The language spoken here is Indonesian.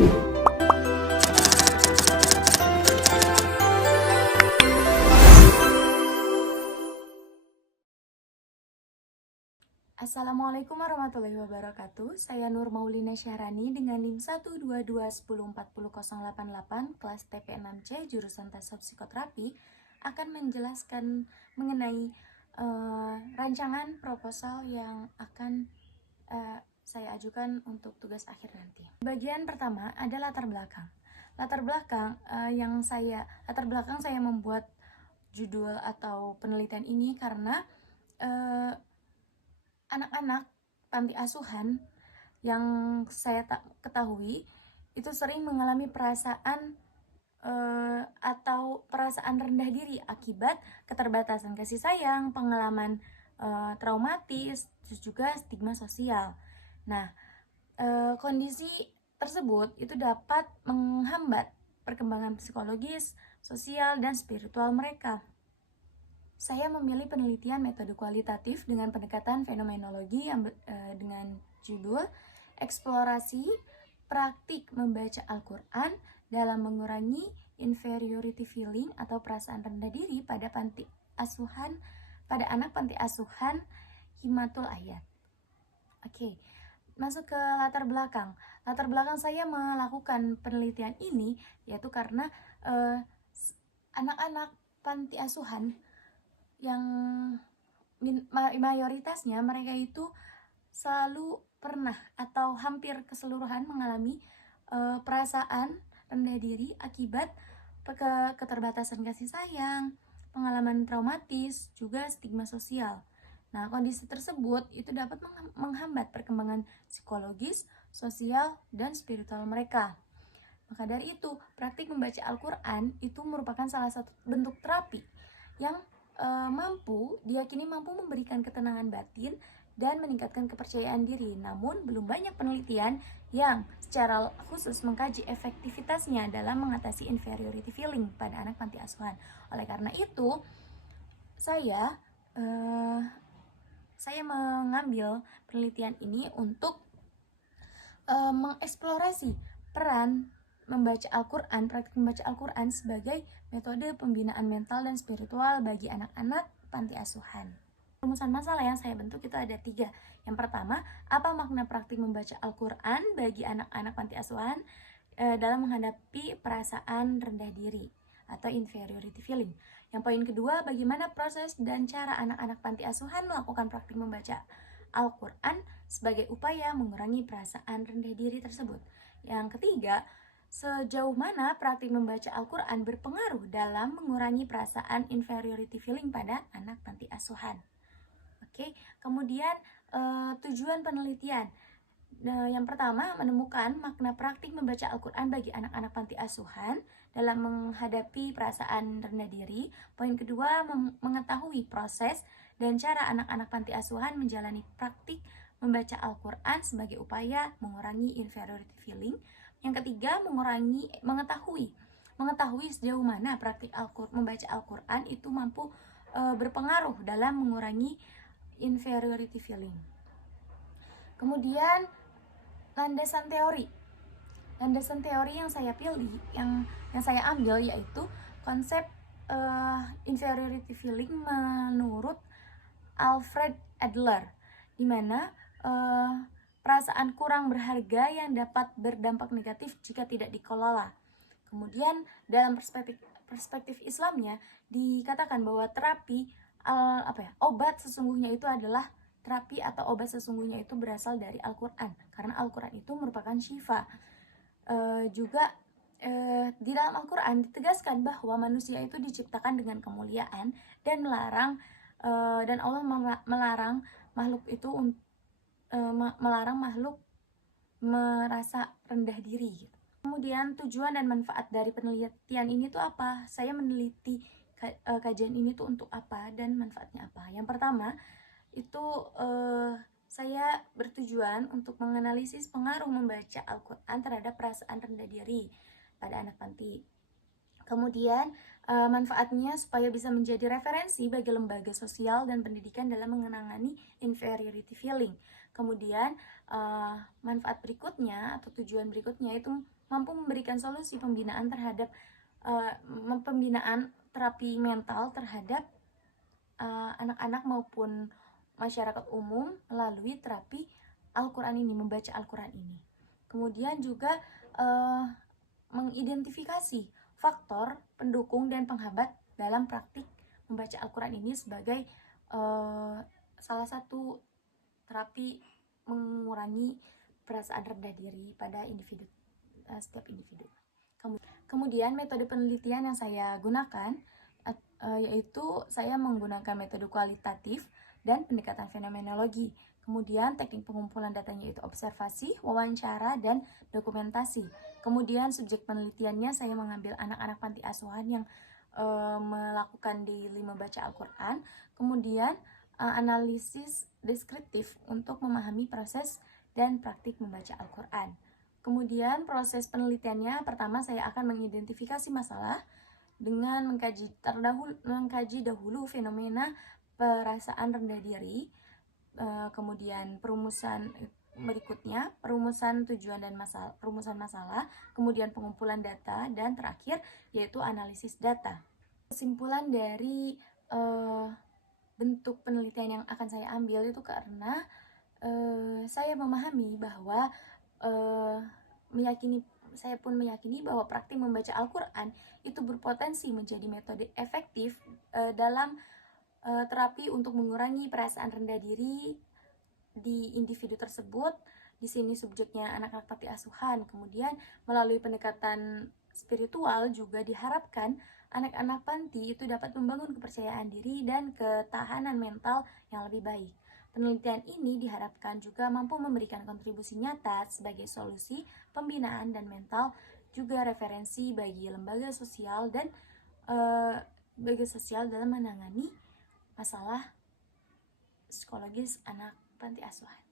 Assalamualaikum warahmatullahi wabarakatuh. Saya Nur Maulina Syahrani dengan NIM 12210400888 kelas TP6C jurusan Tasawuf Psikoterapi akan menjelaskan mengenai rancangan proposal yang akan saya ajukan untuk tugas akhir nanti. Bagian pertama ada latar belakang. Latar belakang saya membuat judul atau penelitian ini karena anak-anak panti asuhan yang saya ketahui itu sering mengalami perasaan atau perasaan rendah diri akibat keterbatasan kasih sayang, pengalaman traumatis, terus juga stigma sosial. Nah, kondisi tersebut itu dapat menghambat perkembangan psikologis, sosial, dan spiritual mereka. Saya memilih penelitian metode kualitatif dengan pendekatan fenomenologi yang dengan judul Eksplorasi Praktik Membaca Al-Quran dalam Mengurangi Inferiority Feeling atau perasaan rendah diri pada anak panti asuhan Himatul Ayat. Oke, masuk ke latar belakang. Latar belakang saya melakukan penelitian ini yaitu karena anak-anak panti asuhan yang mayoritasnya mereka itu selalu pernah atau hampir keseluruhan mengalami perasaan rendah diri akibat keterbatasan kasih sayang, pengalaman traumatis, juga stigma sosial. Nah, kondisi tersebut itu dapat menghambat perkembangan psikologis, sosial, dan spiritual mereka. Maka dari itu, praktik membaca Al-Quran itu merupakan salah satu bentuk terapi yang diyakini mampu memberikan ketenangan batin dan meningkatkan kepercayaan diri. Namun, belum banyak penelitian yang secara khusus mengkaji efektivitasnya dalam mengatasi inferiority feeling pada anak panti asuhan. Oleh karena itu, saya mengambil penelitian ini untuk mengeksplorasi peran membaca Al-Quran, praktik membaca Al-Quran sebagai metode pembinaan mental dan spiritual bagi anak-anak panti asuhan. Rumusan masalah yang saya bentuk itu ada 3. Yang pertama, apa makna praktik membaca Al-Quran bagi anak-anak panti asuhan dalam menghadapi perasaan rendah diri atau inferiority feeling. Yang poin kedua, bagaimana proses dan cara anak-anak panti asuhan melakukan praktik membaca Al-Quran sebagai upaya mengurangi perasaan rendah diri tersebut. Yang ketiga, sejauh mana praktik membaca Al-Quran berpengaruh dalam mengurangi perasaan inferiority feeling pada anak panti asuhan. Oke, kemudian tujuan penelitian. Yang pertama, menemukan makna praktik membaca Al-Quran bagi anak-anak panti asuhan dalam menghadapi perasaan rendah diri. Poin kedua, mengetahui proses dan cara anak-anak panti asuhan menjalani praktik membaca Al-Quran sebagai upaya mengurangi inferiority feeling. Yang ketiga, mengetahui sejauh mana praktik membaca Al-Quran itu mampu berpengaruh dalam mengurangi inferiority feeling. Kemudian landasan teori yang saya pilih, yang saya ambil yaitu konsep inferiority feeling menurut Alfred Adler, di mana perasaan kurang berharga yang dapat berdampak negatif jika tidak dikelola. Kemudian dalam perspektif Islamnya dikatakan bahwa obat sesungguhnya itu adalah terapi atau obat sesungguhnya itu berasal dari Al-Quran, karena Al-Quran itu merupakan syifa. Di dalam Al-Quran ditegaskan bahwa manusia itu diciptakan dengan kemuliaan dan Allah melarang makhluk itu merasa rendah diri. Kemudian tujuan dan manfaat dari penelitian ini tuh apa? Saya meneliti kajian ini tuh untuk apa dan manfaatnya apa. Yang pertama itu saya bertujuan untuk menganalisis pengaruh membaca Al-Quran terhadap perasaan rendah diri pada anak panti. Kemudian manfaatnya supaya bisa menjadi referensi bagi lembaga sosial dan pendidikan dalam menangani inferiority feeling. Kemudian manfaat berikutnya atau tujuan berikutnya itu mampu memberikan solusi pembinaan terhadap pembinaan terapi mental terhadap anak-anak maupun masyarakat umum melalui terapi Al-Quran ini, membaca Al-Quran ini. Kemudian juga mengidentifikasi faktor pendukung dan penghambat dalam praktik membaca Al-Quran ini sebagai salah satu terapi mengurangi perasaan rendah diri pada individu, setiap individu. Kemudian metode penelitian yang saya gunakan yaitu saya menggunakan metode kualitatif dan pendekatan fenomenologi. Kemudian teknik pengumpulan datanya itu observasi, wawancara, dan dokumentasi. Kemudian subjek penelitiannya saya mengambil anak-anak panti asuhan yang melakukan daily membaca Al-Quran. Kemudian analisis deskriptif untuk memahami proses dan praktik membaca Al-Quran. Kemudian proses penelitiannya, pertama saya akan mengidentifikasi masalah dengan mengkaji dahulu fenomena perasaan rendah diri, kemudian perumusan berikutnya, perumusan tujuan dan perumusan masalah, kemudian pengumpulan data, dan terakhir yaitu analisis data. Kesimpulan dari bentuk penelitian yang akan saya ambil itu karena saya memahami bahwa saya pun meyakini bahwa praktik membaca Al-Quran itu berpotensi menjadi metode efektif dalam terapi untuk mengurangi perasaan rendah diri di individu tersebut. Di sini subjeknya anak-anak panti asuhan. Kemudian melalui pendekatan spiritual juga diharapkan anak-anak panti itu dapat membangun kepercayaan diri dan ketahanan mental yang lebih baik. Penelitian ini diharapkan juga mampu memberikan kontribusi nyata sebagai solusi pembinaan dan mental, juga referensi bagi lembaga sosial dan dalam menangani masalah psikologis anak panti asuhan.